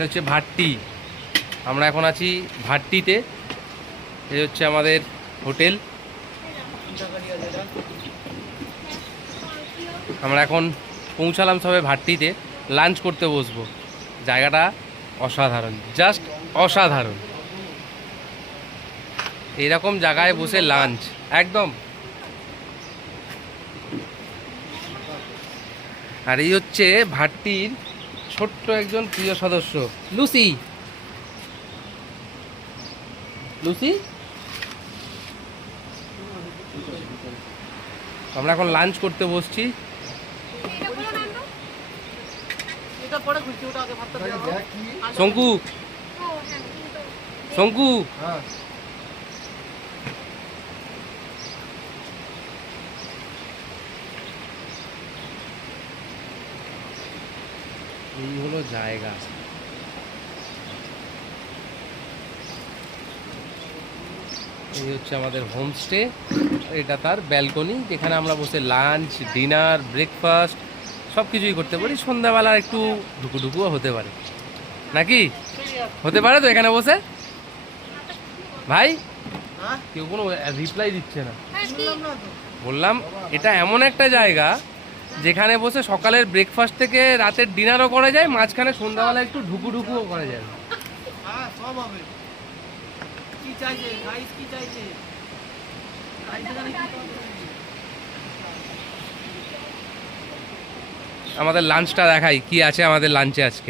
এটা হচ্ছে ভাট্টি। আমরা এখন আছি ভাট্টিতে। এই হচ্ছে আমাদের হোটেল। আমরা এখন পৌঁছালাম সবে ভাট্টিতে, লাঞ্চ করতে বসবো। জায়গাটা অসাধারণ, জাস্ট অসাধারণ। এইরকম জায়গায় বসে লাঞ্চ একদম। আর এই হচ্ছে ভাট্টির ছোট্ট একজন প্রিয় সদস্য, লুসি। লুসি, আমরা এখন লাঞ্চ করতে বসছি। শঙ্কু, শঙ্কু, এই হলো জায়গা। এই হচ্ছে আমাদের হোমস্টে। এটা তার ব্যালকনি, যেখানে আমরা বসে লাঞ্চ, ডিনার, ব্রেকফাস্ট সব কিছুই করতে পারি। সন্ধ্যাবেলা একটু ঢুকুঢুকুও হতে পারে, নাকি? হতে পারে তো এখানে বসে? ভাই কেউ কোনো রিপ্লাই দিচ্ছে না। বললাম এটা এমন একটা জায়গা যেখানে বসে সকালের ব্রেকফাস্ট থেকে রাতের ডিনারও করা যায়, মাঝখানে সন্ধ্যাবেলা একটু ঢুকুঢুকুও করা যায়। আমাদের লাঞ্চটা দেখাই কি আছে আমাদের লাঞ্চে আজকে।